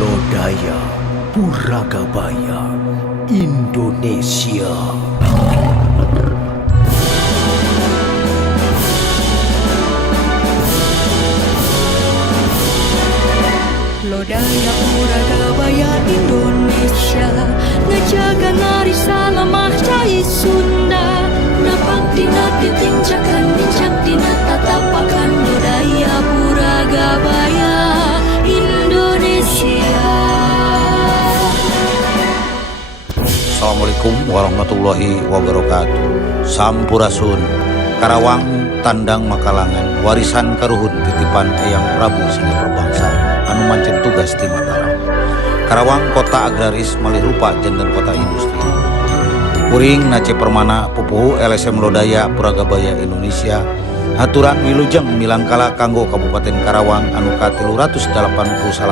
Lodaya Puragabaya Indonesia. Lodaya Puragabaya Indonesia, ngejaga ngari salamah cai Sunda, napak dina titincakan bincak dina tatapakan Lodaya Puragabaya Indonesia. Assalamualaikum warahmatullahi wabarakatuh. Sampurasun, Karawang Tandang Makalangan, warisan karuhun titipan Eyang Prabu Singa Perbangsa anu mancen tugas di Mataram. Karawang kota agraris malih rupa janten kota industri. Kuring nace permana pupuhu LSM Lodaya Puragabaya Indonesia haturan wilujeng milangkala kanggo Kabupaten Karawang anu ka 389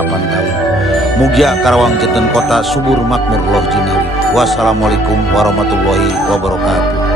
tahun. Mugia Karawang janten kota subur makmur loh jinawi. Wassalamualaikum warahmatullahi wabarakatuh.